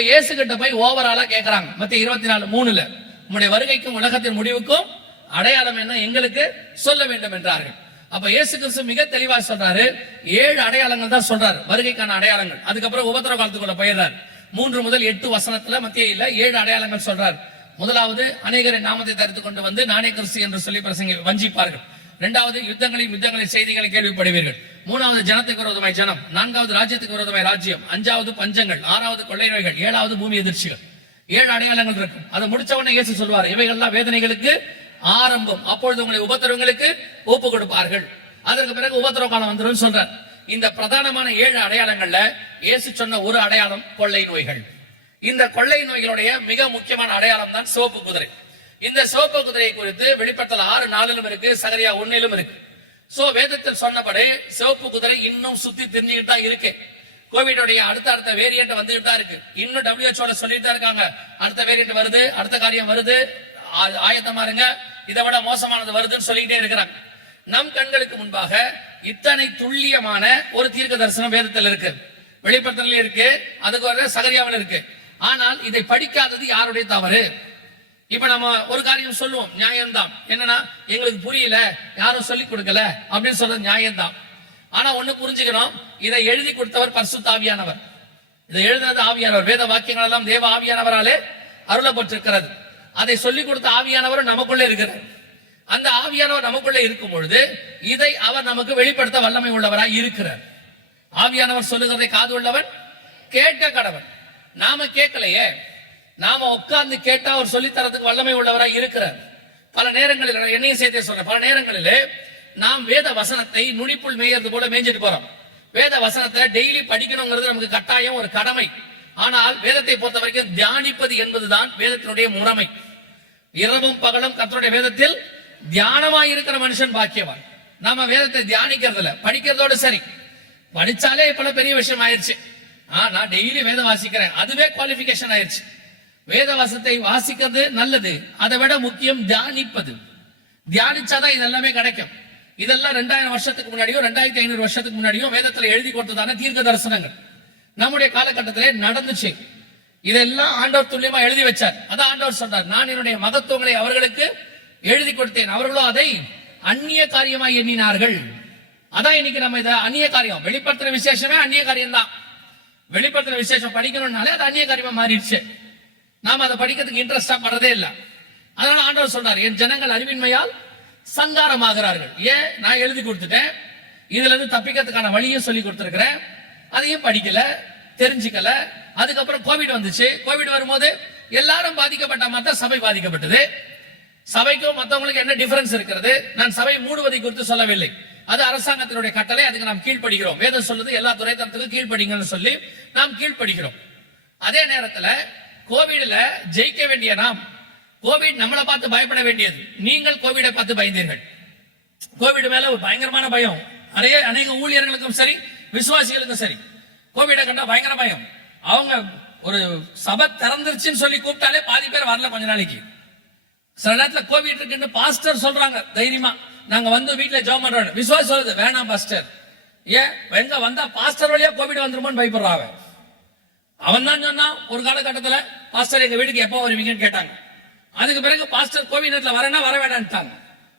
இயேசு கிட்ட போய் ஓவராலா கேட்கிறாங்க மத்திய இருபத்தி நாலு மூணுல. உங்களுடைய வருகைக்கும் உலகத்தின் முடிவுக்கும் அடையாளம் என்ன? எங்களுக்கு சொல்ல வேண்டும் என்றார்கள். அப்ப இயேசு கிறிஸ்து மிக தெளிவா சொல்றாரு. ஏழு அடையாளங்கள் தான் சொல்றாரு. வருகைக்கான அடையாளங்கள். அதுக்கப்புறம் உபத்திர காலத்துக்குள்ள போயிடுறாரு. மூன்று முதல் எட்டு வசனத்துல மத்திய இல்ல ஏழு அடையாளங்கள் சொல்றாரு. முதலாவது அநேகரின் நாமத்தை தரித்து கொண்டு வந்து நானே கிறிஸ்து என்று சொல்லி பிரசங்க வஞ்சிப்பார்கள். இரண்டாவது யுத்தங்களையும் யுத்தங்களின் செய்திகளை கேள்விப்படுவீர்கள். மூணாவது ஜனத்துக்கு விரோதமாய் ஜனம் நான்காவது ராஜ்யத்துக்கு விரோதமாய் ராஜ்யம் அஞ்சாவது பஞ்சங்கள் ஆறாவது கொள்ளை நோய்கள் ஏழாவது பூமி எதிர்ச்சிகள். ஏழு அடையாளங்கள் இருக்கும். அதை முடிச்ச உடனே இயேசு சொல்வார் இவைகள்லாம் வேதனைகளுக்கு ஆரம்பம். அப்பொழுது உங்களை உபத்திரவங்களுக்கு ஒப்பு கொடுப்பார்கள். அதற்கு பிறகு உபத்திரவ காலம் வந்துடும் சொல்றார். இந்த பிரதானமான ஏழு அடையாளங்கள்ல இயேசு சொன்ன ஒரு அடையாளம் கொள்ளை நோய்கள் இந்த கொள்ளை நோய்களுடைய மிக முக்கியமான அடையாளம் தான் சிவப்பு குதிரை. இந்த சிவப்பு குதிரை குறித்து வெளிப்படுத்தல் ஆறு நாளிலும் இருக்கு சகரியா ஒன்னிலும் இருக்கு. சோ வேதத்தில் சொன்னபடி சிவப்பு குதிரை இன்னும் சுத்தி தெரிஞ்சுக்கிட்டு தான் இருக்கு. கோவிடோடைய அடுத்த அடுத்த வேரியன்ட் வந்துகிட்டு தான் இருக்கு. இன்னும் டபிள்யூஹெச்ஓ சொல்லிட்டு தான் இருக்காங்க. அடுத்த வேரியன்ட் வருது அடுத்த காரியம் வருது. ஆ- ஆயத்தமா இருங்க. இதை விட மோசமானது வருதுன்னு சொல்லிக்கிட்டே இருக்கிறாங்க. நம் கண்களுக்கு முன்பாக இத்தனை துல்லியமான ஒரு தீர்க்க தரிசனம் வேதத்தில் இருக்கு. வெளிப்படுத்தல இருக்கு அதுக்கு ஒரு சகரியாவில் இருக்கு. ஆனால் இதை படிக்காதது யாருடைய தவறு? இப்ப நம்ம ஒரு காரியம் சொல்லுவோம் நியாயம்தான். என்னன்னா எங்களுக்கு புரியல யாரும் சொல்லி கொடுக்கல அப்படின்னு சொல்றது நியாயம்தான். ஆனா ஒண்ணு புரிஞ்சுக்கணும் இதை எழுதி கொடுத்தவர் பரிசுத்த ஆவியானவர். இதை எழுதினது ஆவியானவர். வேத வாக்கியங்கள் எல்லாம் தேவ ஆவியானவராலே அருளப்பட்டிருக்கிறது. அதை சொல்லிக் கொடுத்த ஆவியானவர் நமக்குள்ளே இருக்கிறார். அந்த ஆவியானவர் நமக்குள்ளே இருக்கும் பொழுது இதை அவர் நமக்கு வெளிப்படுத்த வல்லமை உள்ளவராய் இருக்கிறார். ஆவியானவர் சொல்லுகிறதை காது உள்ளவன் கேட்க கடவன். நாம கேட்கலையே நாம உட்கார்ந்து கேட்டா அவர் சொல்லித் தரதுக்கு வல்லமை உள்ளவராய் இருக்கிறார். பல நேரங்களில் என்னையும் சேர்த்தே சொல்றேன். பல நேரங்களிலே நாம் வேத வசனத்தை நுனிப்புள் மேயறது போல மேய்ஞ்சிட்டு போறோம். வேத வசனத்தை டெய்லி படிக்கணுங்கிறது நமக்கு கட்டாயம் ஒரு கடமை. ஆனால் வேதத்தை பொறுத்த வரைக்கும் தியானிப்பது என்பதுதான் வேதத்தினுடைய முறைமை. இரவும் பகலும் கத்தருடைய வேதத்தில் தியானமாய் இருக்கிற மனுஷன் பாக்கியவான். நாம வேதத்தை தியானிக்கிறதுல படிக்கிறதோட சரி. படிச்சாலே இப்ப பெரிய விஷயம் ஆயிருச்சு. ஆ, நான் டெய்லி வேதம் வாசிக்கிறேன். அதுவே குவாலிபிகேஷன் ஆயிருச்சு. வேதவசத்தை வாசிக்கிறது நல்லது. அதை விட முக்கியம் தியானிப்பது. தியானிச்சாதான் இதெல்லாமே கிடைக்கும். இதெல்லாம் ரெண்டாயிரம் வருஷத்துக்கு முன்னாடியோ ரெண்டாயிரத்தி ஐநூறு வருஷத்துக்கு முன்னாடியோ வேதத்துல எழுதி கொடுத்ததான தீர்க்க தரிசனங்கள். நம்முடைய காலகட்டத்திலே நடந்துச்சு. இதெல்லாம் ஆண்டவர் துல்லியமா எழுதி வச்சார். அதான் ஆண்டவர் சொல்றார் நான் என்னுடைய மகத்துவங்களை அவர்களுக்கு எழுதி கொடுத்தேன். அவர்களோ அதை அந்நிய காரியமாய் எண்ணினார்கள். அதான் இன்னைக்கு நம்ம இதை அந்நிய காரியம். வெளிப்படுத்துற விசேஷமே அந்நிய காரியம் தான் வெளிப்படுத்துற விசேஷம் படிக்கணும்னாலே அது அந்நிய காரியமா மாறிடுச்சு. நாம அதை படிக்கிறதுக்கு இன்ட்ரெஸ்டா படுறதே இல்லை. அதனால ஆண்டவர் சொன்னார் என் ஜனங்கள் அறிவின்மையால் சங்காரமாகிறார்கள். ஏன் நான் எழுதி கொடுத்துட்டேன். இதுல இருந்து தப்பிக்கிறதுக்கான வழியும் சொல்லி கொடுத்துருக்கிறேன். அதையும் படிக்கல தெரிஞ்சுக்கல. அதுக்கப்புறம் கோவிட் வந்துச்சு. கோவிட் வரும்போது எல்லாரும் பாதிக்கப்பட்ட மத்த சபை பாதிக்கப்பட்டது. சபைக்கும் மற்றவங்களுக்கு என்ன டிஃபரன்ஸ் இருக்கிறது? நான் சபை மூடுவதை குறித்து சொல்லவில்லை. அது அரசாங்கத்தினுடைய கட்டளை அதுக்கு நாம் கீழ்ப்படுகிறோம். வேதம் சொல்லுது எல்லா துறைத்தரத்துக்கும் கீழ்ப்படிங்கன்னு சொல்லி நாம் கீழ்ப்படுகிறோம். அதே நேரத்துல கோவிட்ல ஜெயிக்க வேண்டிய நாம் கோவிட் நம்மளை பார்த்து பயப்பட வேண்டியது. நீங்கள் கோவிடை பார்த்து பயந்தீர்கள். கோவிட் மேல ஒரு பயங்கரமான பயம். நிறைய அநேக ஊழியர்களுக்கும் சரி விசுவாசிகளுக்கும் சரி கோவிட கண்டா பயங்கர பயம். அவங்க ஒரு சபை திறந்துருச்சுன்னு சொல்லி கூப்பிட்டாலே பாதி பேர் வரல கொஞ்ச நாளைக்கு. சில நேரத்தில் கோவிட் இருக்குன்னு பாஸ்டர் சொல்றாங்க தைரியமா. நாங்க வந்து வீட்டில் ஜெபம் பண்றோம் விசுவாசம் சொல்லுது வேணாம் பாஸ்டர். ஏன்? எங்க வந்தா பாஸ்டர் வழியா கோவிட் வந்துருமோன்னு பயப்படுறாங்க. அவன் தான் சொன்னான் ஒரு காலகட்டத்தில் பாஸ்டர் எங்க வீட்டுக்கு எப்போ வருவீங்கன்னு கேட்டாங்க. அதுக்கு பிறகு பாஸ்டர் கோவில் நேரத்தில் வரேன்னா வர வேண்டான்ட்டாங்க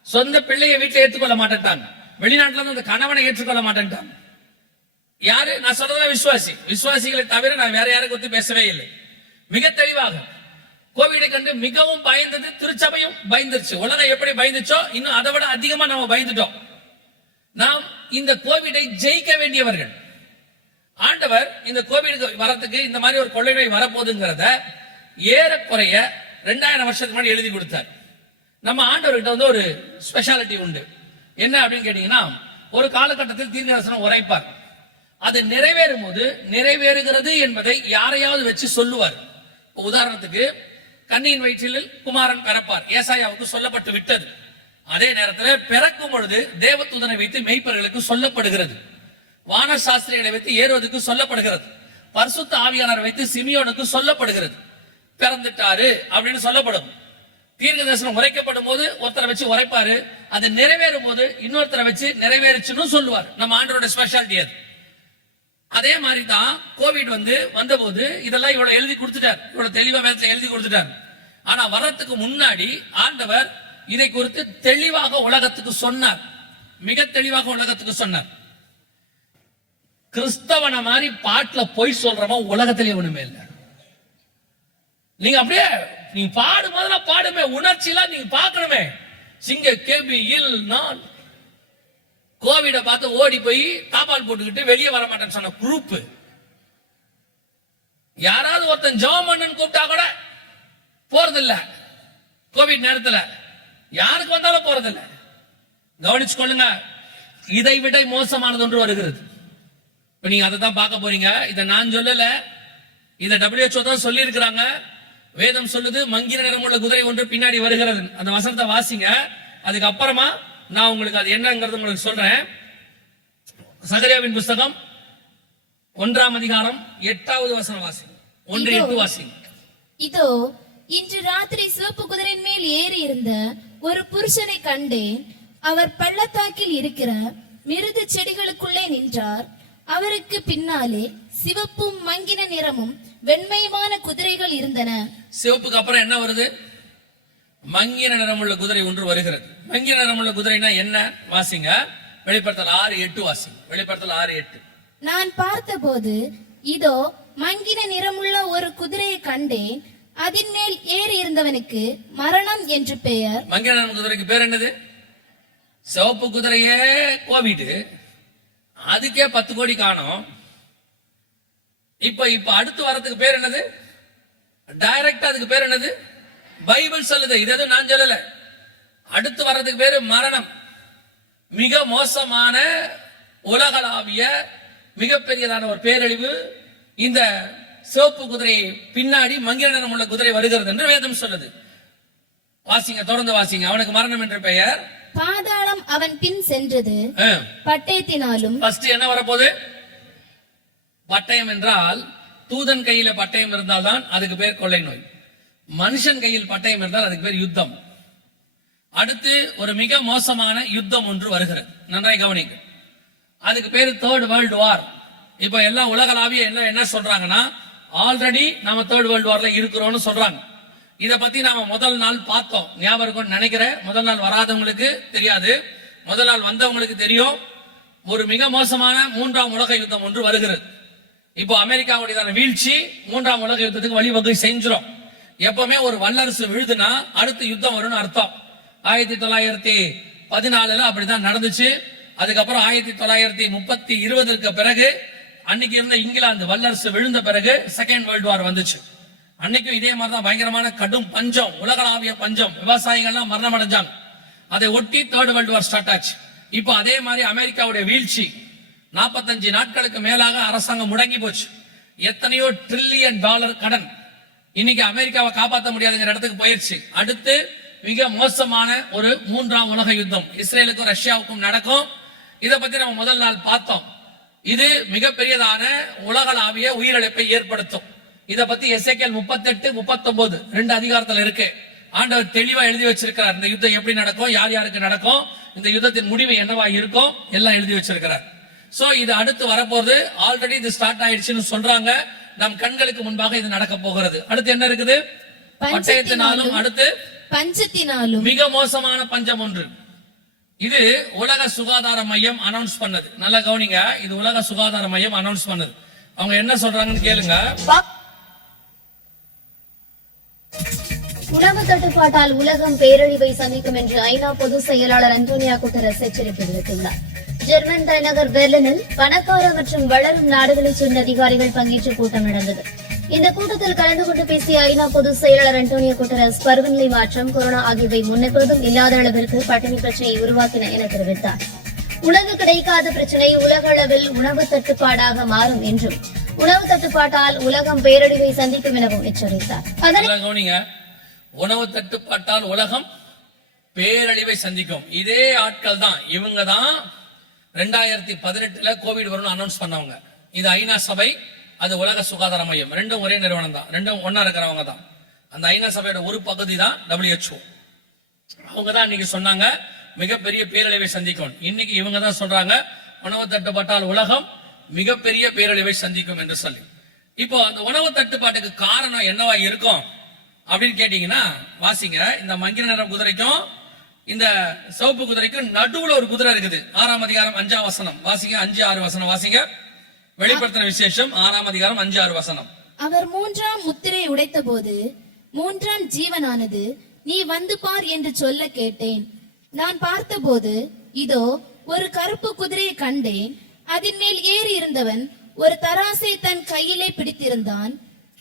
சொந்த பிள்ளைய வீட்டில் ஏற்றுக்கொள்ள மாட்டேன்ட்டாங்க. வெளிநாட்டில் இருந்து அந்த கணவனை ஏற்றுக்கொள்ள மாட்டேன்ட்டாங்க. யாரு? நான் சொல்றத விசுவாசி. விசுவாசிகளை தவிர நான் வேற யாரை குறித்து பேசவே இல்லை. மிக தெளிவாக கோவிடை கண்டு மிகவும் பயந்தது திருச்சபையும் பயந்துருச்சு. உலகம் எப்படி பயந்துச்சோ இன்னும் அதை விட அதிகமா நம்ம பயந்துட்டோம். நாம் இந்த கோவிடை ஜெயிக்க வேண்டியவர்கள். ஆண்டவர் இந்த கோவிலுக்கு வரத்துக்கு இந்த மாதிரி ஒரு கொள்ளை நோய் வரப்போகுதுங்கிறத ஏறக்குறைய ரெண்டாயிரம் வருஷத்துக்கு முன்னாடி எழுதி கொடுத்தார். நம்ம ஆண்டவர்கிட்ட வந்து ஒரு ஸ்பெஷாலிட்டி உண்டு. என்ன அப்படின்னு கேட்டீங்கன்னா ஒரு காலகட்டத்தில் தீர்க்கதரிசனம் உரைப்பார். அது நிறைவேறும் போது நிறைவேறுகிறது என்பதை யாரையாவது வச்சு சொல்லுவார். உதாரணத்துக்கு கண்ணியின் வயிற்றில் குமாரன் பிறப்பார். ஏசாயாவுக்கு சொல்லப்பட்டு விட்டது. அதே நேரத்தில் பிறக்கும் பொழுது தேவதூதனை வைத்து மெய்ப்பர்களுக்கு சொல்லப்படுகிறது. வான சாஸ்திரிகளை வைத்து ஏறுவதற்கு சொல்லப்படுகிறது. பரிசுத்த ஆவியானவர் வைத்து சிமியோனுக்கு சொல்லப்படுகிறது. பிறந்துட்டாரு அப்படின்னு சொல்லப்படும். தீர்க்க தரிசனம் உரைக்கப்படும் போது ஒருத்தரை வச்சு உரைப்பாரு. அது நிறைவேறும் போது இன்னொருத்தரை வச்சு நிறைவேறுச்சுன்னு சொல்லுவார். நம்ம ஆண்டரோட ஸ்பெஷாலிட்டி அது. அதே மாதிரி தான் கோவிட் வந்து வந்தபோது இதெல்லாம் இவ்வளவு எழுதி கொடுத்துட்டார். இவ்வளவு தெளிவா வேதத்துல எழுதி கொடுத்துட்டார். ஆனா வர்றதுக்கு முன்னாடி ஆண்டவர் இதை குறித்து தெளிவாக உலகத்துக்கு சொன்னார். மிக தெளிவாக உலகத்துக்கு சொன்னார். கிறிஸ்தவனை மாதிரி பாட்டுல பொய் சொல்றவன் உலகத்திலே ஒண்ணுமே இல்லை. நீங்க அப்படியே நீங்க பாடும் போதெல்லாம் பாடுமே உணர்ச்சியெல்லாம் நீங்க பாக்கணுமே சிங்க கேபி இல் நான் கோவிட பார்த்து ஓடி போய் தாப்பால் போட்டுக்கிட்டு வெளியே வர மாட்டேன்னு சொன்ன குரூப் யாராவது ஒருத்தன் ஜெபம் பண்ணுன்னு கூப்பிட்டா கூட போறதில்ல. கோவிட் நேரத்துல யாருக்கு வந்தாலும் போறதில்ல. கவனிச்சு கொள்ளுங்க இதை விட மோசமானது ஒன்று வருகிறது. இப்ப நீங்க அதை தான் பார்க்க போறீங்க. இதை நான் சொல்லல. இதை டபிள்யூஹெச்ஓ தான் சொல்லி இருக்கிறாங்க வேதம் சொல்லுது மங்கிர நிறமுள்ள குதிரை ஒன்று பின்னாடி வருகிறது. அந்த வசனத்தை வாசிங்க. அதுக்கு அப்புறமா நான் உங்களுக்கு அது என்னங்கிறது உங்களுக்கு சொல்றேன். சகரியாவின் புஸ்தகம் ஒன்றாம் அதிகாரம் எட்டாவது வசனம் வாசிங்க. ஒன்று எட்டு வாசிங்க. இதோ இன்று ராத்திரி சிவப்பு குதிரையின் மேல் ஏறி இருந்த ஒரு புருஷனை கண்டேன். அவர் பள்ளத்தாக்கில் இருக்கிற மிருது செடிகளுக்குள்ளே நின்றார். அவருக்கு பின்னாலே சிவப்பும் மங்கின நிறமும் வெண்மையுமான குதிரைகள் இருந்தன. சிவப்புக்கு அப்புறம் என்ன வருது? மங்கின நிறமுள்ள குதிரை ஒன்று வருகிறது. மங்கின நிறமுள்ள குதிரைனா என்ன? வாசிங்க. வெளிப்படுத்தல் ஆறு எட்டு வாசிங்க. வெளிப்படுத்தல் ஆறு எட்டு. நான் பார்த்தபோது இதோ மங்கின நிறமுள்ள ஒரு குதிரையை கண்டேன். அதின் மேல் ஏறி இருந்தவனுக்கு மரணம் என்று பெயர். மங்கின நிறம் குதிரைக்கு பேர் என்னது? சிவப்பு குதிரையே கோவிட் அதுக்கே பத்து கோடி காணும். இப்ப இப்ப அடுத்து வரதுக்கு பேர் என்னது? டைரக்டா அதுக்கு பேர் என்னது? பைபிள் சொல்லுது. இது எதுவும் நான் சொல்லல. அடுத்து வர்றதுக்கு பேரு மரணம். மிக மோசமான உலகளாவிய மிகப்பெரியதான ஒரு பேரழிவு. இந்த சிவப்பு குதிரை பின்னாடி மங்கிர நிறம் உள்ள குதிரை வருகிறது என்று வேதம் சொல்லுது. வாசிங்க தொடர்ந்து வாசிங்க. அவனுக்கு மரணம் என்ற பெயர். பாதாளம் அவன் பின் சென்றது. பட்டயத்தினாலும் ஃபர்ஸ்ட் என்ன வரப்போகுது? பட்டயம் என்றால் தூதன் கையில பட்டயம் இருந்தால்தான் அதுக்கு பேர் கொள்ளை நோய். மனுஷன் கையில் பட்டயம் இருந்தால் அதுக்கு பேர் யுத்தம். அடுத்து ஒரு மிக மோசமான யுத்தம் ஒன்று வருகிறது. நன்றாய் கவனிங்க. அதுக்கு பேரு தேர்ட் வேர்ல்டு வார் இப்ப எல்லாம் உலகளாவிய என்ன என்ன சொல்றாங்கன்னா ஆல்ரெடி நம்ம தேர்ட் வேர்ல்டு வார்ல இருக்கிறோம்னு சொல்றாங்க. இதை பத்தி நாம முதல் நாள் பார்த்தோம். ஞாபகம் இருக்கும்னு நினைக்கிறேன். முதல் நாள் வராதவங்களுக்கு தெரியாது. முதல் நாள் வந்தவங்களுக்கு தெரியும். ஒரு மிக மோசமான மூன்றாம் உலக யுத்தம் ஒன்று வருகிறது. இப்போ அமெரிக்காவுடையதான வீழ்ச்சி மூன்றாம் உலக யுத்தத்துக்கு வழிவகை செஞ்சிடும் எப்பவுமே ஒரு வல்லரசு விழுதுனா அடுத்து யுத்தம் வரும்னு அர்த்தம். ஆயிரத்தி தொள்ளாயிரத்தி பதினாலுல அப்படிதான் நடந்துச்சு. அதுக்கப்புறம் ஆயிரத்தி தொள்ளாயிரத்தி முப்பத்தி இருபதுக்கு பிறகு அன்னைக்கு இருந்த இங்கிலாந்து வல்லரசு விழுந்த பிறகு செகண்ட் வேர்ல்டு வார் வந்துச்சு. அன்னைக்கும் இதே மாதிரி தான் பயங்கரமான கடும் பஞ்சம் உலகளாவிய பஞ்சம். விவசாயிகள்லாம் மரணம் அடைஞ்சாங்க அதை ஒட்டி தேர்ட் வேர்ல்டு வார் ஸ்டார்ட் ஆச்சு. இப்போ அதே மாதிரி அமெரிக்காவுடைய வீழ்ச்சி நாற்பத்தஞ்சு நாட்களுக்கு மேலாக அரசாங்கம் முடங்கி போச்சு. எத்தனையோ ட்ரில்லியன் டாலர் கடன். இன்னைக்கு அமெரிக்காவை காப்பாற்ற முடியாதுங்கிற இடத்துக்கு போயிடுச்சு அடுத்து மிக மோசமான ஒரு மூன்றாம் உலக யுத்தம். இஸ்ரேலுக்கும் ரஷ்யாவுக்கும் நடக்கும். இதை பத்தி நம்ம முதல் நாள் பார்த்தோம். இது மிகப்பெரியதான உலகளாவிய உயிரிழப்பை ஏற்படுத்தும். இத பத்தி எஸ்ஐகேல் முப்பத்தெட்டு முப்பத்தொன்பது ரெண்டு அதிகாரத்துல இருக்கு. ஆண்டவர் தெளிவா எழுதி வச்சிருக்கிறார். இந்த யுத்தம் எப்படி நடக்கும்? யார் யாருக்கு நடக்கும்? இந்த யுத்தத்தின் முடிவு என்னவா இருக்கும்? எல்லாம் எழுதி வச்சிருக்கிறார். சோ இது அடுத்து வரப்போகுது. ஆல்ரெடி இது ஸ்டார்ட் ஆயிடுச்சுன்னு சொல்றாங்க. நம் கண்களுக்கு முன்பாக இது நடக்க போகிறது. அடுத்து என்ன இருக்குது? பட்டயத்தினாலும் அடுத்து பஞ்சத்தினாலும் மிக மோசமான பஞ்சம் ஒன்று. இது உலக சுகாதார மையம் அனௌன்ஸ் பண்ணது. நல்லா கவனிங்க. இது உலக சுகாதார மையம் அனௌன்ஸ் பண்ணது. அவங்க என்ன சொல்றாங்கன்னு கேளுங்க. உணவு தட்டுப்பாட்டால் உலகம் பேரழிவை சந்திக்கும் என்று ஐநா பொதுச் செயலாளர் அந்தோனியா குட்டரஸ் எச்சரிக்கை விடுத்துள்ளார். ஜெர்மன் தலைநகர் பெர்லினில் பணக்கார மற்றும் வளரும் நாடுகளைச் சேர்ந்த அதிகாரிகள் பங்கேற்ற கூட்டம் நடந்தது. இந்த கூட்டத்தில் கலந்து கொண்டு பேசிய ஐநா பொதுச் செயலாளர் அண்டோனியோ குட்டரஸ் பருவநிலை மாற்றம் கொரோனா ஆகியவை முன்னெப்போதும் இல்லாத அளவிற்கு பட்டினி பிரச்சனையை உருவாக்கின என தெரிவித்தார். உணவு கிடைக்காத பிரச்சனை உலக அளவில் உணவு தட்டுப்பாடாக மாறும் என்றும் உணவு தட்டுப்பாட்டால் உலகம் பேரழிவை சந்திக்கும் எனவும் எச்சரித்தார். உணவு தட்டுப்பாட்டால் உலகம் பேரழிவை சந்திக்கும். இதே ஆட்கள் தான் இவங்க தான் ரெண்டாயிரத்தி பதினெட்டுல கோவிட் வரும்னு அனௌன்ஸ் பண்ணவங்க. இது ஐநா சபை அது உலக சுகாதார மையம். ரெண்டும் ஒரே நிறுவனம் தான் ரெண்டும் ஒன்னா இருக்கிறவங்க தான் அந்த ஐநா சபையோட ஒரு பகுதி தான் டபிள்யூஹெச்ஓ அவங்க தான் இன்னைக்கு சொன்னாங்க மிகப்பெரிய பேரழிவை சந்திக்கும். இன்னைக்கு இவங்க தான் சொல்றாங்க உணவு தட்டுப்பாட்டால் உலகம் மிகப்பெரிய பேரழிவை சந்திக்கும் என்று சொல்லி. இப்போ அந்த உணவு தட்டுப்பாட்டுக்கு காரணம் என்னவா இருக்கும்? அப்படின்னு கேட்டீங்கன்னா வாசிங்க. இந்த மங்கிர நிற குதிரைக்கும் இந்த சிவப்பு குதிரைக்கும் நடுவுல ஒரு குதிரை இருக்குது. ஆறாம் அதிகாரம் அஞ்சாம் வசனம். வாசிங்க. அஞ்சு ஆறு வசனம் வாசிங்க. வெளிப்படுத்தின விசேஷம் ஆறாம் அதிகாரம் அஞ்சு ஆறு வசனம். அவர் மூன்றாம் முத்திரை உடைத்தபோது மூன்றாம் ஜீவனானது நீ வந்து பார் என்று சொல்ல கேட்டேன். நான் பார்த்தபோது இதோ ஒரு கருப்பு குதிரையை கண்டேன். அதன் மேல் ஏறி இருந்தவன் ஒரு தராசை தன் கையிலே பிடித்திருந்தான்.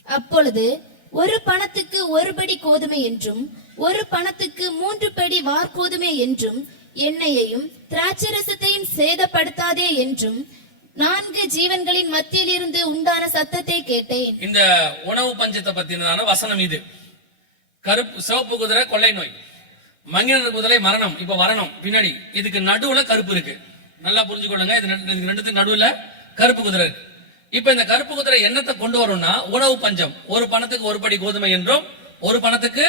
அப்பொழுது ஒரு பணத்துக்கு ஒரு படி கோதுமை என்றும் ஒரு பணத்துக்கு மூன்று படி வார்கோதுமை என்றும் எண்ணெயையும் திராட்சரசத்தையும் சேதப்படுத்தாதே என்றும் நான்கு ஜீவன்களின் மத்தியில் இருந்து உண்டான சத்தத்தை கேட்டேன். இந்த உணவு பஞ்சத்தை பத்தினதான வசனம் இது. கருப்பு சிவப்பு குதிரை கொள்ளை நோய். மங்கின குதிரை மரணம். இப்ப வரணும். பின்னாடி. இதுக்கு நடுவுல கருப்பு இருக்கு. நல்லா புரிஞ்சுக்கொள்ளுங்க. இது ரெண்டுத்துக்கு நடுவுல கருப்பு குதிரை இருக்கு. இப்ப இந்த கருப்பு குதிரை என்னத்தை கொண்டு வரும்னா உணவு பஞ்சம். ஒரு பணத்துக்கு ஒரு படி கோதுமை என்றும் ஒரு பணத்துக்கு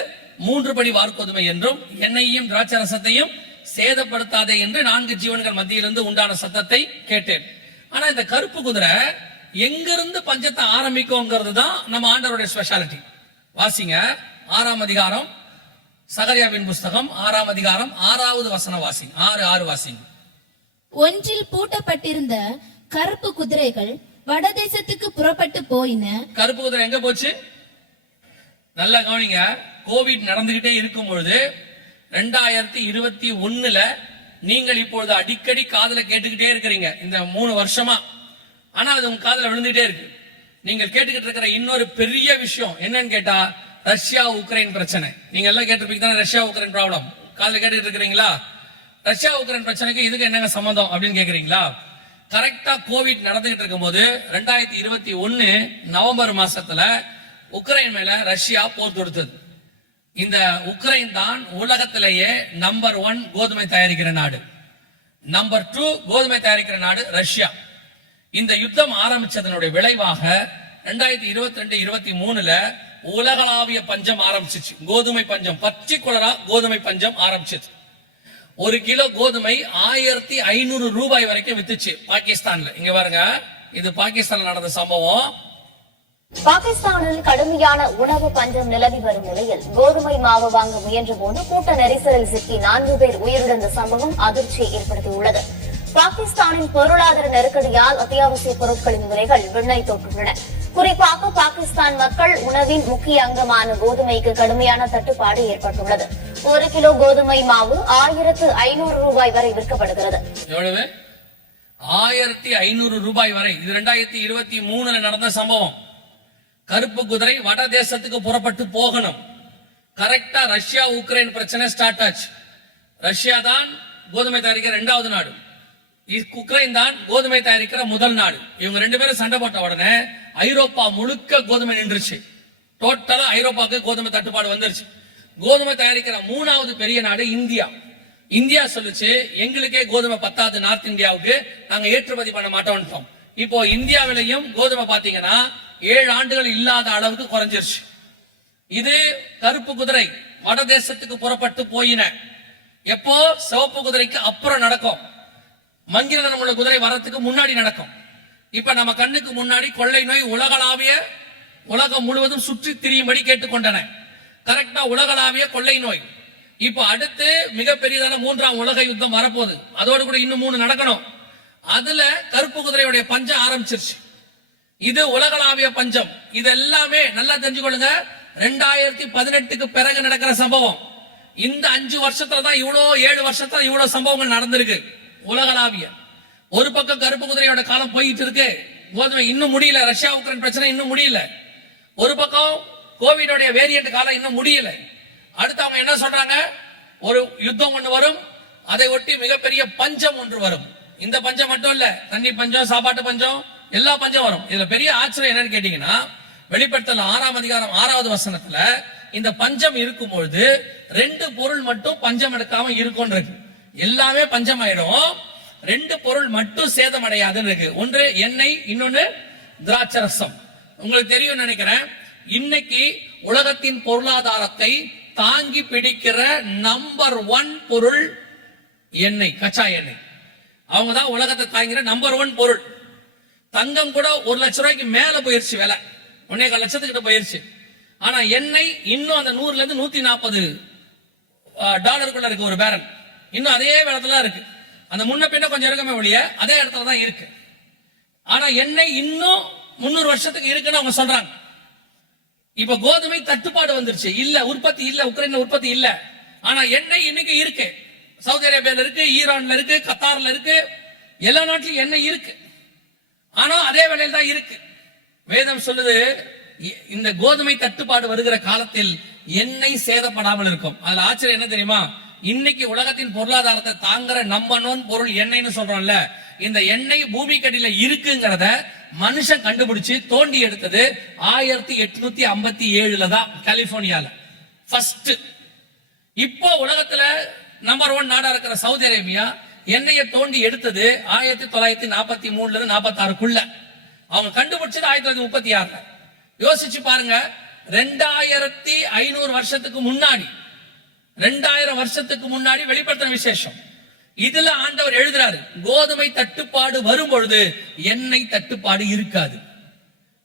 மூன்று படி வார்கோதுமை என்றும் எண்ணெயையும் திராட்சை ரசத்தையும் சேதப்படுத்தாதே என்று நான்கு ஜீவன்கள் மத்தியிலிருந்து உண்டான சத்தத்தை கேட்டேன். ஆனா இந்த கருப்பு குதிரை எங்கிருந்து பஞ்சத்தை ஆரம்பிக்கும்ங்கிறது தான் நம்ம ஆண்டவருடைய ஸ்பெஷாலிட்டி வாசிங்க. ஆறாம் அதிகாரம் சகரியாவின் புஸ்தகம் ஆறாம் அதிகாரம் ஆறாவது வசன வாசிங்க. ஆறு ஆறு வாசிங்க. ஒன்றில் பூட்டப்பட்டிருந்த கருப்பு குதிரைகள் வடதேசத்துக்கு புறப்பட்டு போயின. கருப்பு குதிரை எங்க போச்சு? நல்லா கவனிங்க. கோவிட் நடந்துகிட்டே இருக்கும் பொழுது ரெண்டாயிரத்தி இருபத்தி ஒண்ணுல நீங்கள் இப்பொழுது அடிக்கடி காதுல கேட்டுக்கிட்டே இருக்கிறீங்க. இந்த மூணு வருஷமா. ஆனா அது உங்க காதுல விழுந்துட்டே இருக்கு. நீங்கள் கேட்டுக்கிட்டு இருக்கிற இன்னொரு பெரிய விஷயம் என்னன்னு கேட்டா ரஷ்யா உக்ரைன் பிரச்சனை. நீங்க எல்லாம் கேட்டிருப்பீங்க தானே ரஷ்யா உக்ரைன் ப்ராப்ளம் காதுல கேட்டுக்கிட்டு இருக்கிறீங்களா? ரஷ்யா உக்ரைன் பிரச்சனைக்கு இதுக்கு என்னங்க சம்மந்தம் அப்படின்னு கேக்குறீங்களா? கரெக்டா கோவிட் நடந்துகிட்டு இருக்கும்போது ரெண்டாயிரத்தி இருபத்தி ஒன்னு நவம்பர் மாசத்துல உக்ரைன் மேல ரஷ்யா போர் தொடுத்தது. இந்த உக்ரைன் தான் உலகத்திலேயே நம்பர் ஒன் கோதுமை தயாரிக்கிற நாடு. நம்பர் டூ கோதுமை தயாரிக்கிற நாடு ரஷ்யா. இந்த யுத்தம் ஆரம்பிச்சதனுடைய விளைவாக ரெண்டாயிரத்தி இருபத்தி ரெண்டு இருபத்தி மூணுல உலகளாவிய பஞ்சம் ஆரம்பிச்சிச்சு. கோதுமை பஞ்சம் பர்டிகுலரா கோதுமை பஞ்சம் ஆரம்பிச்சிச்சு. ஒரு கிலோ கோதுமை ஆயிரத்தி ஐநூறு ரூபாய் வரைக்கும் வித்துச்சு பாகிஸ்தான்ல. இங்க பாருங்க. இது பாகிஸ்தான்ல நடந்த சம்பவம். பாகிஸ்தானில் கடுமையான உணவு பஞ்சம் நிலவி வரும் நிலையில் கோதுமை மாவு வாங்க முயன்ற போது கூட்ட நெரிசலில் சிக்கி நான்கு பேர் உயிரிழந்த சம்பவம் அதிர்ச்சியை ஏற்படுத்தியுள்ளது. பாகிஸ்தானின் பொருளாதார நெருக்கடியால் அத்தியாவசிய பொருட்களின் விலைகள் விண்ணை தொட்டுள்ளன. குறிப்பாக பாகிஸ்தான் மக்கள் உணவின் முக்கிய அங்கமான கோதுமைக்கு கடுமையான தட்டுப்பாடு ஏற்பட்டுள்ளது. ஒரு கிலோ கோதுமை மாவு ஆயிரத்து ஐநூறு ரூபாய் வரை விற்கப்படுகிறது. எவ்வளவு? ஆயிரத்தி ஐநூறு ரூபாய் வரை. இது ரெண்டாயிரத்தி இருபத்தி மூணுல நடந்த சம்பவம். கருப்பு குதிரை வட தேசத்துக்கு புறப்பட்டு போகணும். கரெக்டா ரஷ்யா உக்ரைன் பிரச்சனை ஸ்டார்ட் ஆச்சு. ரஷ்யா தான் கோதுமை தயாரிக்க இரண்டாவது நாடு. உக்ரைன் தான் கோதுமை தயாரிக்கிற முதல் நாடு. இவங்க ரெண்டு பேரும் சண்டை போட்ட உடனே ஐரோப்பா முழுக்க கோதுமை நின்றுச்சு. டோட்டலா ஐரோப்பாவுக்கு கோதுமை தட்டுப்பாடு வந்துருச்சு. கோதுமை தயாரிக்கிற மூணாவது பெரிய நாடு இந்தியா. இந்தியா சொல்லுச்சு எங்களுக்கே கோதுமை பத்தாது நார்த் இந்தியாவுக்கு. நாங்க ஏற்றுமதி பண்ண மாட்டோம்ட்டோம் இப்போ இந்தியாவிலையும் கோதுமை பாத்தீங்கன்னா ஏழு ஆண்டுகள் இல்லாத அளவுக்கு குறைஞ்சிருச்சு. இது கருப்பு குதிரை. வட தேசத்துக்கு புறப்பட்டு போயின. எப்போ? சிவப்பு குதிரைக்கு அப்புறம் நடக்கும். மங்கிரதனம் உள்ள குதிரை வரத்துக்கு முன்னாடி நடக்கும். இப்ப நம்ம கண்ணுக்கு முன்னாடி கொள்ளை நோய் உலகளாவிய உலகம் முழுவதும் சுற்றி திரியும்படி கேட்டுக்கொண்டன. கரெக்டா உலகளாவிய கொள்ளை நோய். இப்ப அடுத்து மிகப்பெரியதான மூன்றாம் உலக யுத்தம் வரப்போகுது. அதோடு கூட இன்னும் மூணு நடக்கணும். அதுல கருப்பு குதிரையுடைய பஞ்சம் ஆரம்பிச்சிருச்சு. இது உலகளாவிய பஞ்சம். இது எல்லாமே நல்லா தெரிஞ்சுக்கொள்ளுங்க. ரெண்டாயிரத்தி பதினெட்டுக்கு பிறகு நடக்கிற சம்பவம். இந்த அஞ்சு வருஷத்துல தான் இவ்வளோ ஏழு வருஷத்துல இவ்வளவு சம்பவங்கள் நடந்திருக்கு. உலகளாவிய. ஒரு பக்கம் கருப்பு குதிரையோட காலம் போயிட்டு இருக்கு கோதுமை இன்னும் முடியல. ரஷ்யா உக்ரைன் பிரச்சனை இன்னும் முடியல. ஒரு பக்கம் கோவிடோடைய வேரியன்ட் காலம் இன்னும் முடியல. அடுத்து அவங்க என்ன சொல்றாங்க? ஒரு யுத்தம் ஒன்று வரும். அதை ஒட்டி மிகப்பெரிய பஞ்சம் ஒன்று வரும். இந்த பஞ்சம் மட்டும் இல்ல. தண்ணி பஞ்சம் சாப்பாட்டு பஞ்சம் எல்லா பஞ்சம் வரும். இதுல பெரிய ஆச்சரியம் என்னன்னு கேட்டீங்கன்னா வெளிப்படுத்தல ஆறாம் அதிகாரம் ஆறாவது வசனத்துல இந்த பஞ்சம் இருக்கும் பொழுது ரெண்டு பொருள் மட்டும் பஞ்சம் எடுக்காம இருக்கும் இருக்கு. எல்லாமே பஞ்சம் ரெண்டு பொருள் மட்டும் சேதம் அடையாதுன்னு இருக்கு ஒன்று எண்ணெய் இன்னொன்னு திராட்சரசம். உங்களுக்கு தெரியும் நினைக்கிறேன். இன்னைக்கு உலகத்தின் பொருளாதாரத்தை தாங்கி பிடிக்கிற நம்பர் ஒன் பொருள் எண்ணெய் கச்சா எண்ணெய். அவங்க தான் உலகத்தை தாங்கிற நம்பர் ஒன் பொருள். தங்கம் கூட ஒரு லட்ச ரூபாய்க்கு மேல போயிருச்சு விலை. ஒன்னே கால் லட்சத்துக்கிட்ட போயிருச்சு. ஆனா எண்ணெய் இன்னும் அந்த நூறுல இருந்து நூத்தி நாற்பது டாலருக்குள்ள இருக்கு ஒரு பேரன். இன்னும் அதே இடத்துல இருக்கு. அந்த முன்ன பின்ன கொஞ்சம் இருக்கமே ஒழிய அதே இடத்துல தான் இருக்கு. ஆனா எண்ணெய் இன்னும் முன்னூறு வருஷத்துக்கு இருக்குன்னு அவங்க சொல்றாங்க. இப்ப கோதுமை தட்டுப்பாடு வந்துருச்சு. இல்ல உற்பத்தி இல்ல உக்ரைன்ல உற்பத்தி இல்ல. ஆனா எண்ணெய் இன்னைக்கு இருக்கு. சவுதி அரேபியால இருக்கு ஈரான்ல இருக்கு கத்தார்ல இருக்கு. எல்லா நாட்டிலும் எண்ணெய் இருக்கு. ஆனா அதே வேலையில் தான் இருக்கு. வேதம் சொல்லுது இ- இந்த கோதுமை தட்டுப்பாடு வருகிற காலத்தில் எண்ணெய் சேதப்படாமல் இருக்கும். அதுல ஆச்சரியம் என்ன தெரியுமா? இன்னைக்கு உலகத்தின் பொருளாதாரத்தை தாங்குற நம்பணும் பொருள் எண்ணெய்னு சொல்றோம்ல இந்த எண்ணெய் பூமிக்கடியில இருக்குங்கிறத மனுஷன் கண்டுபிடிச்சு தோண்டி எடுத்தது ஆயிரத்தி எட்நூத்தி ஐம்பத்தி ஏழுல தான் கலிபோர்னியால. ஃபர்ஸ்ட் இப்போ உலகத்துல நம்பர் ஒன் நாடா இருக்கிற சவுதி அரேபியா எண்ணெயை தோண்டி எடுத்தது ஆயிரத்தி தொள்ளாயிரத்தி நாற்பத்தி மூணுல இருந்து நாற்பத்தி ஆறுக்குள்ள அவங்க கண்டுபிடிச்சது ஆயிரத்தி தொள்ளாயிரத்தி முப்பத்தி ஆறுல. யோசிச்சு பாருங்க ரெண்டாயிரத்தி ஐநூறு வருஷத்துக்கு முன்னாடி ரெண்டாயிரம் வருஷத்துக்கு முன்னாடி வெளிப்படுத்தின விசேஷம். இதுல ஆண்டவர் எழுதுறாரு கோதுமை தட்டுப்பாடு வரும் பொழுது எண்ணெய் தட்டுப்பாடு இருக்காது.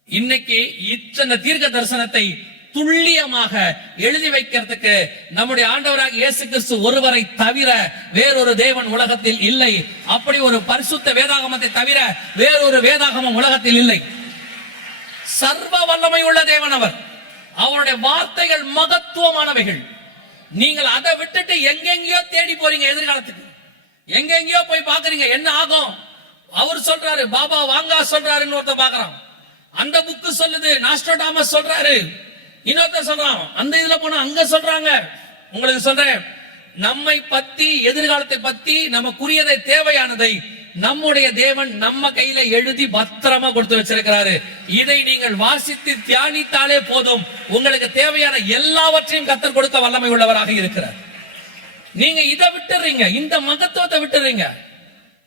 இன்னைக்கு இத்தனை தீர்க்க தரிசனத்தை துல்லியமாக எழுதி வைக்கிறதுக்கு நம்முடைய ஆண்டவராக இயேசு கிறிஸ்து ஒருவரை தவிர வேறொரு தேவன் உலகத்தில் இல்லை. அப்படி ஒரு பரிசுத்த வேதாகமத்தை தவிர வேறொரு வேதாகமம் உலகத்தில் இல்லை. சர்வ வல்லமை உள்ள தேவன் அவர். அவருடைய வார்த்தைகள் மகத்துவமானவைகள். நீங்கள் அதை விட்டுட்டு எங்கெங்கயோ தேடி போறீங்க எதிர்காலத்துக்கு. எங்கெங்கேயோ போய் பாக்குறீங்க என்ன ஆகும்? அவர் சொல்றாரு பாபா வாங்கா சொல்றாருன்னு ஒருத்தர் பாக்குறான் அந்த புக்கு சொல்லுது நாஸ்ட்ரோடாமஸ் சொல்றாரு. இன்னொருத்தர் சொல்றான் அந்த இதுல போனா அங்க சொல்றாங்க. உங்களுக்கு சொல்றேன் நம்மை பத்தி எதிர்காலத்தை பத்தி நமக்குரியதை தேவையானதை நம்முடைய தேவன் நம்ம கையில எழுதி பத்திரமா கொடுத்து வச்சிருக்கிறாரு. இதை நீங்கள் வாசித்து தியானித்தாலே போதும். உங்களுக்கு தேவையான எல்லாவற்றையும் கத்தர் கொடுக்க வல்லமை உள்ளவராக இருக்கிறார். நீங்க இதை விட்டுறீங்க. இந்த மகத்துவத்தை விட்டுறீங்க.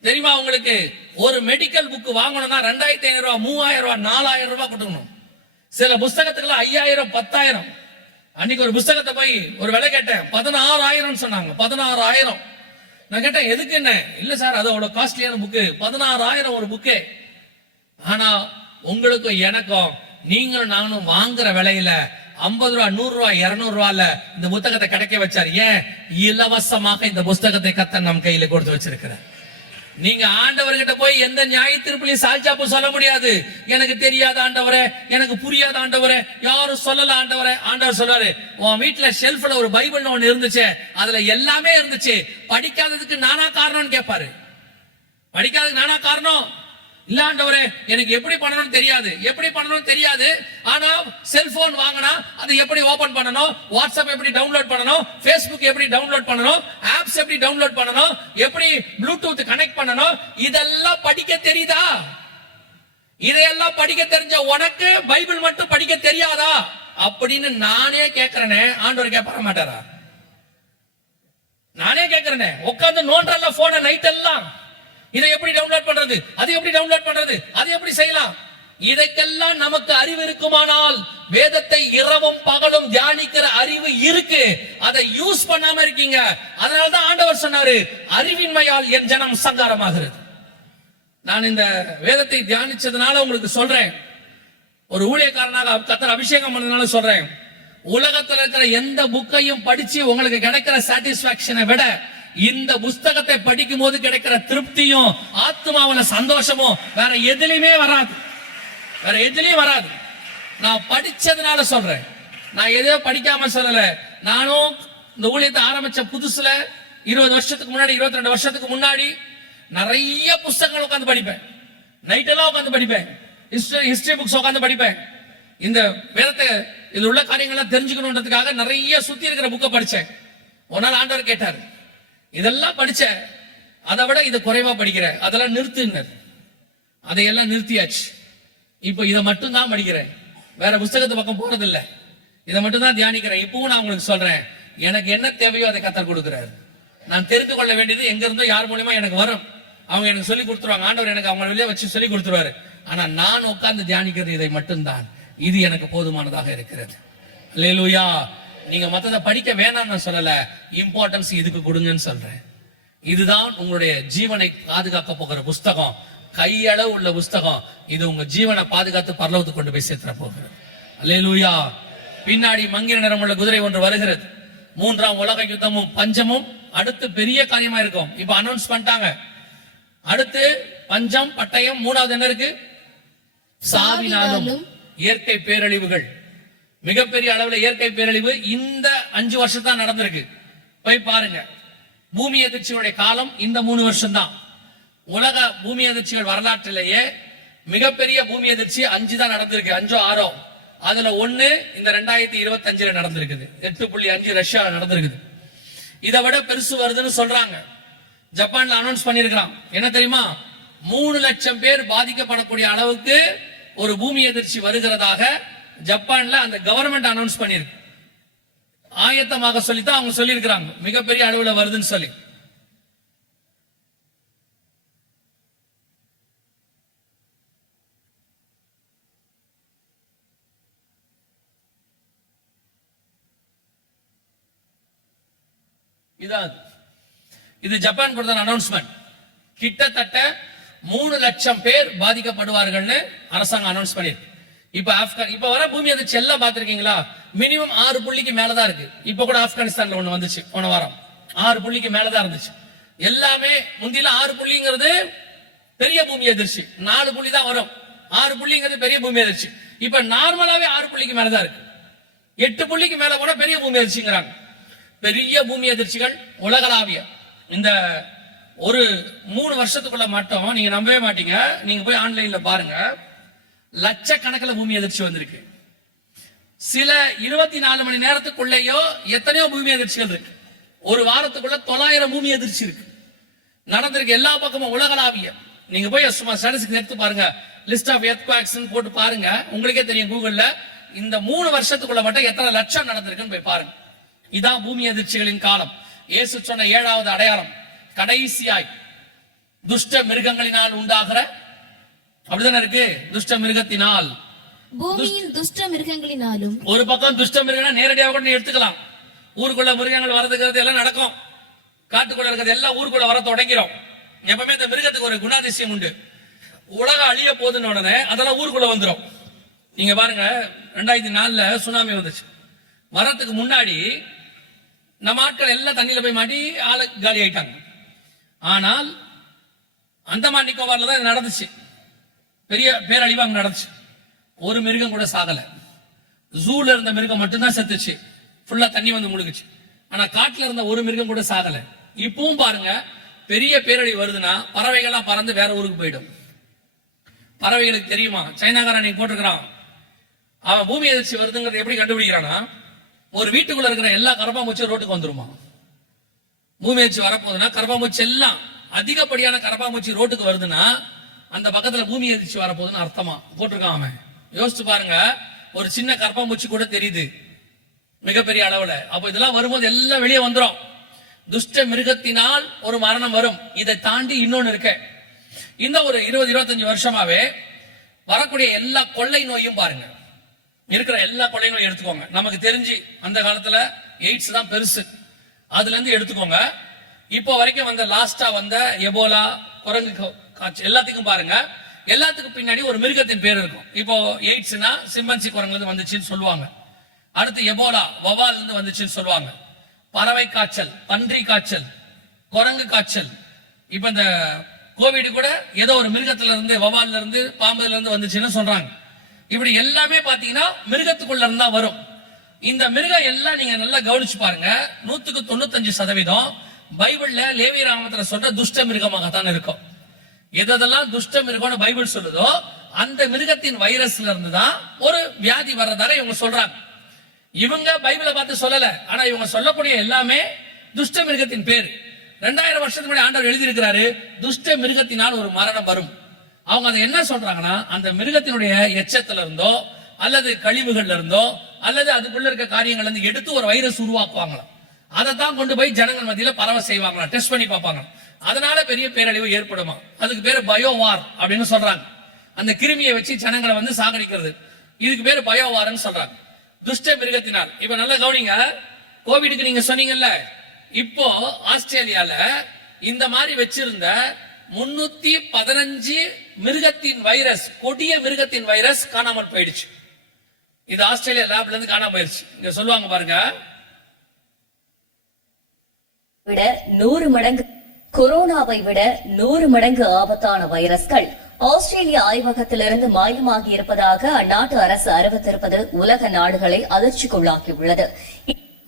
தெரியுமா உங்களுக்கு? ஒரு மெடிக்கல் புக் வாங்கணும்னா ரெண்டாயிரத்தி ஐநூறு ரூபாய் மூவாயிரம் ரூபாய் நாலாயிரம் ரூபாய் கொடுக்கணும். சில புஸ்தகத்துக்குலாம் ஐயாயிரம் பத்தாயிரம். அன்னைக்கு ஒரு புஸ்தகத்தை போய் ஒரு விலை கேட்டேன். பதினாறாயிரம் சொன்னாங்க. பதினாறாயிரம். நான் கேட்டேன் எதுக்கு என்ன? இல்ல சார் அது அவ்வளவு காஸ்ட்லியான புக்கு பதினாறாயிரம் ஒரு புக்கு ஆனா உங்களுக்கும் எனக்கும் நீங்களும் நானும் வாங்குற விலையில ஐம்பது ரூபா நூறு ரூபா இருநூறு ரூபால இந்த புத்தகத்தை கிடைக்க வச்சார். ஏன்? இலவசமாக இந்த புத்தகத்தை கத்த நம் கையில கொடுத்து வச்சிருக்கிறார். நீங்க ஆண்டவர்கிட்ட போய் எந்த நியாய திருப்பிலையும் சால்சாப்பு சொல்ல முடியாது. எனக்கு தெரியாத ஆண்டவரே எனக்கு புரியாத ஆண்டவரே யாரும் சொல்லல ஆண்டவரே ஆண்டவர் சொல்றாரு உன் வீட்டுல ஷெல்ஃப்ல ஒரு பைபிள்னு ஒண்ணு இருந்துச்சு அதுல எல்லாமே இருந்துச்சு படிக்காததுக்கு நானா காரணம்னு கேட்பாரு படிக்காததுக்கு நானா காரணம்? இல்லாண்டவரே எனக்கு எப்படி பண்ணணும்னு தெரியாது. எப்படி பண்ணணும்னு தெரியாது. ஆனா செல்போன் வாங்கினா அது எப்படி ஓபன் பண்ணணும்? வாட்ஸ்அப் எப்படி டவுன்லோட் பண்ணணும்? ஃபேஸ்புக் எப்படி டவுன்லோட் பண்ணணும்? ஆப்ஸ் எப்படி டவுன்லோட் பண்ணணும்? எப்படி ப்ளூடூத் கனெக்ட் பண்ணணும்? இதெல்லாம் படிக்க தெரியுதா? இதையெல்லாம் படிக்க தெரிஞ்ச உனக்கு பைபிள் மட்டும் படிக்க தெரியாதா? அப்படின்னு நானே கேக்குறேனே. ஆண்டவர் கேட்பற மாட்டாரா? நானே கேக்குறேனே. உட்காந்து நோண்டல்ல போன நைட் எல்லாம். இதை எப்படி டவுன்லோட் பண்றது? அதை எப்படி டவுன்லோட் பண்றது? அதை எப்படி செய்யலாம்? இதைக்கெல்லாம் நமக்கு அறிவு இருக்குமானால் வேதத்தை இரவும் பகலும் தியானிக்கிற அறிவு இருக்கு. அதை யூஸ் பண்ணாம இருக்கீங்க. அதனாலதான் ஆண்டவர் சொன்னாரு அறிவின்மையால் என் ஜனம் சங்காரமாகிறது. நான் இந்த வேதத்தை தியானிச்சதுனால உங்களுக்கு சொல்றேன். ஒரு ஊழியக்காரனாக கத்தர் அபிஷேகம் பண்ணதுனால சொல்றேன். உலகத்துல இருக்கிற எந்த புக்கையும் படிச்சு உங்களுக்கு கிடைக்கிற சாட்டிஸ்பாக்சனை விட இந்த புஸ்தகத்தை படிக்கும் போது கிடைக்கிற திருப்தியும் ஆத்மாவில சந்தோஷமும் வேற எதுலையுமே வராது. வேற எதுலயும் வராது. நான் படிச்சதுனால சொல்றேன். நான் எதையோ படிக்காம சொல்லல. நானும் இந்த ஊழியத்தை ஆரம்பிச்ச புதுசுல இருபது வருஷத்துக்கு முன்னாடி இருபத்தி ரெண்டு வருஷத்துக்கு முன்னாடி நிறைய புஸ்தகங்கள் உட்காந்து படிப்பேன். நைட் எல்லாம் படிப்பேன். ஹிஸ்டரி ஹிஸ்டரி புக்ஸ் உட்காந்து படிப்பேன். இந்த வேதத்தை இதுல உள்ள காரியங்கள்லாம் தெரிஞ்சுக்கணுன்றதுக்காக நிறைய சுத்தி இருக்கிற புக்கை படிச்சேன். ஒரு நாள் ஆண்டவர் கேட்டார் இதெல்லாம் படிச்ச அதை விட இதை குறைவா படிக்கிற அதெல்லாம் நிறுத்துனர். அதையெல்லாம் நிறுத்தியாச்சு. இப்போ இதை மட்டும் தான் படிக்கிறேன். வேற புஸ்தகத்து பக்கம் போறது இல்ல இதை மட்டும் தான் தியானிக்கிறேன். இப்பவும் நான் உங்களுக்கு சொல்றேன். எனக்கு என்ன தேவையோ அதை கத்தர் கொடுக்குறாரு. நான் தெரிந்து கொள்ள வேண்டியது எங்க இருந்தோ யார் மூலியமா எனக்கு வரும். அவங்க எனக்கு சொல்லி கொடுத்துருவாங்க. ஆண்டவர் எனக்கு அவங்க வெளியே வச்சு சொல்லி கொடுத்துருவாரு. ஆனா நான் உட்கார்ந்து தியானிக்கிறது இதை மட்டும்தான். இது எனக்கு போதுமானதாக இருக்கிறது. லேலுயா நீங்க மத்தத படிக்க வேணாம்னு நான் சொல்லல. இம்பார்ட்டன்ஸ் இதுக்கு கொடுங்கன்னு சொல்றேன். இதுதான் உங்களுடைய ஜீவனை பாதுகாக்க போகிற புஸ்தகம். கையளவு உள்ள புஸ்தகம். இது உங்க ஜீவனை பாதுகாத்து பரலவத்துக்கு கொண்டு போய் சேர்த்துற போகிறது. அல்லேலூயா பின்னாடி மங்கின நிறமுள்ள குதிரை ஒன்று வருகிறது. மூன்றாம் உலக யுத்தமும் பஞ்சமும் அடுத்து பெரிய காரியமா இருக்கும். இப்ப அனௌன்ஸ் பண்ணிட்டாங்க. அடுத்து பஞ்சம் பட்டயம் மூணாவது என்ன இருக்கு? சாவினாலும் இயற்கை பேரழிவுகள். மிகப்பெரிய அளவில் இயற்கை பேரழிவு இந்த அஞ்சு வருஷம் தான் நடந்திருக்கு. போய் பாருங்க. பூமி அதிர்ச்சியுடைய காலம் இந்த மூணு வருஷம் தான் உலக பூமி அதிர்ச்சிகள் வரலாற்றிலேயே மிகப்பெரிய பூமி அதிர்ச்சி அஞ்சு தான் நடந்திருக்கு. அஞ்சோ ஆறோ. அதுல ஒண்ணு இந்த ரெண்டாயிரத்தி இருபத்தி அஞ்சுல நடந்திருக்குது. எட்டு புள்ளி அஞ்சு ரஷ்யா நடந்திருக்குது. இதை விட பெருசு வருதுன்னு சொல்றாங்க. ஜப்பான்ல அனௌன்ஸ் பண்ணிருக்கிறான் என்ன தெரியுமா? மூணு லட்சம் பேர் பாதிக்கப்படக்கூடிய அளவுக்கு ஒரு பூமி எதிர்ச்சி வருகிறதாக ஜப்பான்ல அந்த கவர்மெண்ட் அனௌன்ஸ் பண்ணிருக்கு. ஆயத்தமாக சொல்லித்தான் அவங்க சொல்லியிருக்கிறாங்க. மிகப்பெரிய அளவுல வருதுன்னு சொல்லி. இதான் இது ஜப்பான் கொடுத்த அனௌன்ஸ்மெண்ட் கிட்டத்தட்ட மூணு லட்சம் பேர் பாதிக்கப்படுவார்கள்னு அரசாங்கம் அனௌன்ஸ் பண்ணியிருக்கு இப்ப ஆப்கான் இப்ப வர பூமி அது எல்லாம் பாத்திருக்கீங்களா மினிமம் ஆறு புள்ளிக்கு மேலதான் இருக்கு. இப்ப கூட ஆப்கானிஸ்தான்ல ஒண்ணு வந்துச்சு போன வாரம். ஆறு புள்ளிக்கு மேலதான் இருந்துச்சு. எல்லாமே முந்தில ஆறு புள்ளிங்கிறது பெரிய பூமி அதிர்ச்சி. நாலு புள்ளி தான் வரும். ஆறு புள்ளிங்கிறது பெரிய பூமி அதிர்ச்சி. இப்ப நார்மலாவே ஆறு புள்ளிக்கு மேலதான் இருக்கு. எட்டு புள்ளிக்கு மேல போனா பெரிய பூமி அதிர்ச்சிங்கிறாங்க. பெரிய பூமி அதிர்ச்சிகள் உலகளாவிய. இந்த ஒரு மூணு வருஷத்துக்குள்ள மட்டும் நீங்க நம்பவே மாட்டீங்க. நீங்க போய் ஆன்லைன்ல பாருங்க. லட்சக்கணக்கில் பூமி அதிர்ச்சி வந்திருக்கு. சில இருபத்தி நாலு மணி நேரத்துக்குள்ளேயோ எத்தனையோ பூமி அதிர்ச்சிகள் இருக்கு. ஒரு வாரத்துக்குள்ள தொள்ளாயிரம் பூமி அதிர்ச்சி இருக்கு. நடந்திருக்கு எல்லா பக்கமும் உலகளாவிய. நீங்க போய் சும்மா ஸ்டாட்டிஸ்டிக் எடுத்து பாருங்க. லிஸ்ட் ஆஃப் எர்த்குவாக்ஸ் போட்டு பாருங்க. உங்களுக்கே தெரியும் கூகுள்ல. இந்த மூணு வருஷத்துக்குள்ள மட்டும் எத்தனை லட்சம் நடந்திருக்குன்னு போய் பாருங்க. இதான் பூமி அதிர்ச்சிகளின் காலம். இயேசு சொன்ன ஏழாவது அடையாளம். கடைசியாய் துஷ்ட மிருகங்களினால் உண்டாகிற அப்படிதானே இருக்கு? துஷ்ட மிருகத்தினால். பூமியின் துஷ்ட மிருகங்களினாலும் ஒரு பக்கம் துஷ்ட மிருகம்னா நேரடியாக கூட எடுத்துக்கலாம். ஊருக்குள்ள மிருகங்கள் வரதுங்கிறது எல்லாம் நடக்கும். காட்டுக்குள்ள இருக்கிறது எல்லாம் ஊருக்குள்ள வர தொடங்கிறோம் எப்பவுமே இந்த மிருகத்துக்கு ஒரு குணாதிசயம் உண்டு. உலகம் அழிய போகுதுன்னு உடனே அதெல்லாம் ஊருக்குள்ள வந்துரும். நீங்க பாருங்க ரெண்டாயிரத்தி நாலுல சுனாமி வந்துச்சு. வரத்துக்கு முன்னாடி நம்ம ஆட்கள் எல்லாம் தண்ணியில போய் மாட்டி ஆளு காலி ஆயிட்டாங்க. ஆனால் அந்தமான் நிக்கோபார்ல தான் நடந்துச்சு. பெரிய பேரழிவு அங்க நடந்துச்சு. ஒரு மிருகம் கூட சாகல. ஜூல இருந்த மிருகம் மட்டும்தான் செத்துச்சு. ஃபுல்லா தண்ணி வந்து முழுகுச்சு. ஆனா காட்டுல இருந்த ஒரு மிருகம் கூட சாகல. இப்பவும் பாருங்க பெரிய பேரழிவு வருதுன்னா பறவைகள்லாம் பறந்து வேற ஊருக்கு போயிடும். பறவைகளுக்கு தெரியுமா? சைனாக்காரன் நீங்க போட்டிருக்கிறான். அவன் பூமி எதிர்ச்சி வருதுங்கிறத எப்படி கண்டுபிடிக்கிறானா ஒரு வீட்டுக்குள்ள இருக்கிற எல்லா கரப்பாம்பூச்சியும் ரோட்டுக்கு வந்துருமா? பூமி எதிர்ச்சி வரப்போகுதுன்னா கரப்பாம்பூச்சி எல்லாம் அதிகப்படியான கரப்பாம்பூச்சி ரோட்டுக்கு வருதுன்னா அந்த பக்கத்துல பூமி எதிர்ச்சி வரப்போகுதுன்னு அர்த்தமா? போட்டிருக்கான் அவன். யோசிச்சு பாருங்க ஒரு சின்ன கரப்பாம்பூச்சி கூட தெரியுது. மிகப்பெரிய அளவுல. அப்ப இதெல்லாம் வரும்போது எல்லாம் வெளியே வந்துடும் துஷ்ட மிருகத்தினால் ஒரு மரணம் வரும். இதை தாண்டி இன்னொன்னு இருக்க. இந்த ஒரு இருபது இருபத்தஞ்சு வருஷமாவே வரக்கூடிய எல்லா கொள்ளை நோயும் பாருங்க. இருக்கிற எல்லா கொள்ளை நோயும் எடுத்துக்கோங்க. நமக்கு தெரிஞ்சு அந்த காலத்துல எய்ட்ஸ் தான் பெருசு. அதுல இருந்து எடுத்துக்கோங்க. இப்போ வரைக்கும் வந்த லாஸ்டா வந்த எபோலா குரங்கு எல்லாத்துக்கும் பாருங்க. எல்லாத்துக்கும் பின்னாடி ஒரு மிருகத்தின் பேர் இருக்கும். இப்போ எய்ட்ஸ்னா சிம்பன்சி குரங்குலேருந்து வந்துச்சுன்னு சொல்லுவாங்க. அடுத்து எபோலா வவால் இருந்து வந்துச்சுன்னு சொல்லுவாங்க. பறவை காய்ச்சல் பன்றி காய்ச்சல் குரங்கு காய்ச்சல். இப்ப இந்த கோவிட் கூட ஏதோ ஒரு மிருகத்துல இருந்து வவால்ல இருந்து பாம்புல இருந்து வந்துச்சுன்னு சொல்றாங்க. இப்படி எல்லாமே பாத்தீங்கன்னா மிருகத்துக்குள்ள இருந்தா வரும். இந்த மிருகம் எல்லாம் நீங்க நல்லா கவனிச்சு பாருங்க. நூத்துக்கு தொண்ணூத்தஞ்சு சதவீதம் பைபிள்ல லேவி ராமத்துல சொல்ற துஷ்ட மிருகமாகத்தான் இருக்கும். எதெல்லாம் துஷ்ட மிருகம்னு பைபிள் சொல்லுதோ அந்த மிருகத்தின் வைரஸ்ல இருந்து தான் ஒரு வியாதி வர்றதால இவங்க சொல்றாங்க. இவங்க பைபிளை பார்த்து சொல்லல. ஆனா இவங்க சொல்லக்கூடிய எல்லாமே துஷ்ட மிருகத்தின் பேர். ரெண்டாயிரம் வருஷத்துக்கு முன்னாடி ஆண்டவர் எழுதியிருக்கிறாரு துஷ்ட மிருகத்தினால் ஒரு மரணம் வரும். அவங்க அதை என்ன சொல்றாங்கன்னா அந்த மிருகத்தினுடைய எச்சத்துல இருந்தோ அல்லது கழிவுகள்ல இருந்தோ அல்லது அதுக்குள்ள இருக்க காரியங்கள் இருந்து எடுத்து ஒரு வைரஸ் உருவாக்குவாங்களாம். அதை தான் கொண்டு போய் ஜனங்கள் மத்தியில பரவ செய்வாங்களாம் டெஸ்ட் பண்ணி பார்ப்பாங்க அதனால பெரிய பேரழிவு ஏற்படுமா? அதுக்கு பேரு பயோவார் அப்படின்னு சொல்றாங்க. அந்த கிருமியை வச்சு ஜனங்களை வந்து சாகடிக்கிறது. இதுக்கு பேரு பயோவார்னு சொல்றாங்க. துஷ்ட மிருகத்தினால். இப்ப நல்லா கவனிங்க. கோவிடுக்கு நீங்க சொன்னீங்கல்ல இப்போ ஆஸ்திரேலியால இந்த மாதிரி வச்சிருந்த முன்னூத்தி பதினஞ்சு மிருகத்தின் வைரஸ் கொடிய மிருகத்தின் வைரஸ் காணாமல் போயிடுச்சு. இது ஆஸ்திரேலியா லேப்ல இருந்து காணாம போயிருச்சு. இங்க சொல்லுவாங்க பாருங்க. விட நூறு மடங்கு கொரோனாவை விட நூறு மடங்கு ஆபத்தான வைரஸ்கள் ஆஸ்திரேலிய ஆய்வகத்திலிருந்து மாயமாகி இருப்பதாக அந்நாட்டு அரசு அறிவித்திருப்பது உலக நாடுகளை அதிர்ச்சிக்குள்ளாக்கியுள்ளது.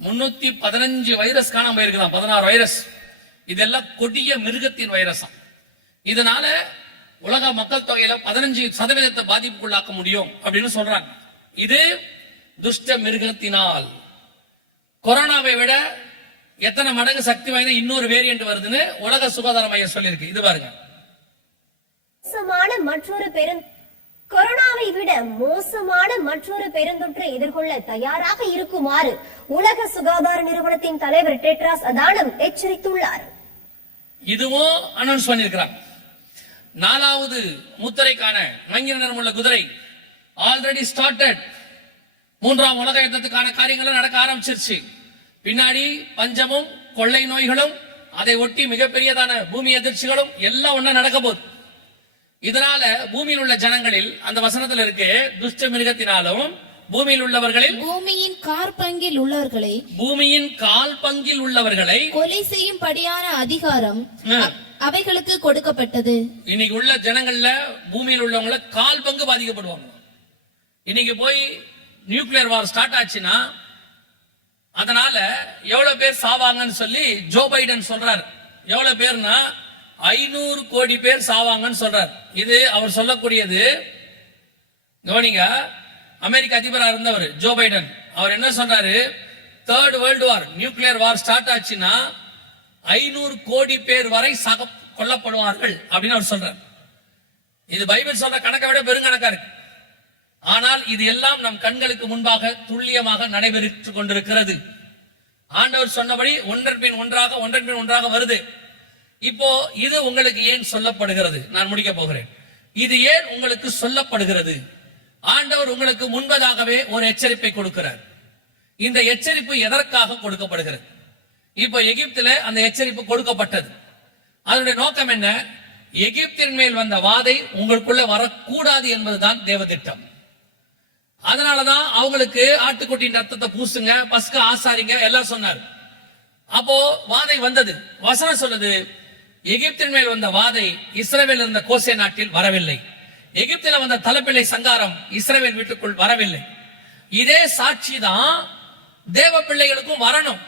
முன்னூத்தி பதினஞ்சு வைரஸ் காணாம போயிருக்குதாம். பதினாறு வைரஸ். இதெல்லாம் கொடிய மிருகத்தின் வைரஸாம். இதனால உலக மக்கள் தொகையில பதினஞ்சு சதவீதத்தை பாதிப்புக்குள்ளாக்க முடியும் அப்படின்னு சொல்றாங்க. இது துஷ்ட மிருகத்தினால். கொரோனாவை விட எத்தனை மடங்கு சக்தி வாய்ந்த இன்னொரு வேரியன்ட் வருதுன்னு உலக சுகாதார மையம் சொல்லியிருக்கு. இது பாருங்க. மோசமான மற்றொரு பெரும் கொரோனாவை விட மோசமான மற்றொரு பெருந்தொற்றை எதிர்கொள்ள தயாராக இருக்குமாறு உலக சுகாதார நிறுவனத்தின் தலைவர் டெட்ராஸ் அதானம் எச்சரித்துள்ளார். இதுவும் அனௌன்ஸ் பண்ணிருக்கிறாங்க நாலாவது முத்திரைக்கான மங்கிர நிறமுள்ள குதிரை ஆல்ரெடி ஸ்டார்டட் மூன்றாம் உலக யுத்தத்துக்கான காரியங்களும் நடக்க ஆரம்பிச்சிருச்சு. பின்னாடி பஞ்சமும் கொள்ளை நோய்களும் அதை ஒட்டி மிகப்பெரியதான பூமி எதிர்ச்சிகளும் எல்லாம் ஒண்ணா நடக்க போகுது. இதனால பூமியில் உள்ள ஜனங்களில் அந்த வசனத்துல இருக்கு துஷ்ட மிருகத்தினாலும் பூமியில் உள்ளவர்களில் பூமியின் கார்பங்கில் உள்ளவர்களை பூமியின் கால் பங்கில் உள்ளவர்களை கொலை செய்யும்படியான அதிகாரம் ஆ. அ- அவைகளுக்கு கொடுக்கப்பட்டது. இன்னைக்கு உள்ள ஜனங்கள்ல பூமியில் உள்ளவங்கள கால் பங்கு பாதிக்கப்படுவாங்க. இன்னைக்கு போய் நியூக்ளியர் வார் ஸ்டார்ட் ஆச்சுன்னா அதனால எவ்வளவு பேர் சாவாங்கன்னு சொல்லி ஜோ பைடன் சொல்றார். எவ்வளவு பேர்னா ஐநூறு கோடி பேர் சாவாங்கன்னு சொல்றார். இது அவர் சொல்லக்கூடியது கவனிங்க அமெரிக்க அதிபராக இருந்தவர் ஜோ பைடன். அவர் என்ன சொல்றாரு? Third world war nuclear war start ஆச்சுன்னா ஐநூறு கோடி பேர் வரை சக கொல்லப்படுவார்கள் அப்படின்னு அவர் சொல்றார். இது பைபிள் சொல்ற கணக்கை விட பெருங்கணக்கா இருக்கு. ஆனால் இது எல்லாம் நம் கண்களுக்கு முன்பாக துல்லியமாக நடைபெற்றுக் கொண்டிருக்கிறது. ஆண்டவர் சொன்னபடி ஒன்றன் பின் ஒன்றாக ஒன்றன் பின் ஒன்றாக வருது. இப்போ இது உங்களுக்கு ஏன் சொல்லப்படுகிறது? நான் முடிக்க போகிறேன். இது ஏன் உங்களுக்கு சொல்லப்படுகிறது? ஆண்டவர் உங்களுக்கு முன்பதாகவே ஒரு எச்சரிப்பை கொடுக்கிறார். இந்த எச்சரிப்பு எதற்காக கொடுக்கப்படுகிறது? இப்போ எகிப்துல அந்த எச்சரிப்பு கொடுக்கப்பட்டது. அதனுடைய நோக்கம் என்ன? எகிப்தின் மேல் வந்த வாதை உங்களுக்குள்ள வரக்கூடாது என்பதுதான் தேவ திட்டம். அதனாலதான் அவங்களுக்கு ஆட்டுக்குட்டியின் ரத்தத்தை பூசுங்க பஸ்க ஆசாரிங்க எல்லாம் சொன்னார். அப்போ வாதை வந்தது. வசனம் சொல்லுது எகிப்தின் மேல் வந்த வாதை இஸ்ரவேல் இருந்த கோசே நாட்டில் வரவில்லை. எகிப்தில வந்த தலைப்பிள்ளை சங்காரம் இஸ்ரேவேல் வீட்டுக்குள் வரவில்லை. இதே சாட்சி தான் தேவ பிள்ளைகளுக்கும் வரணும்.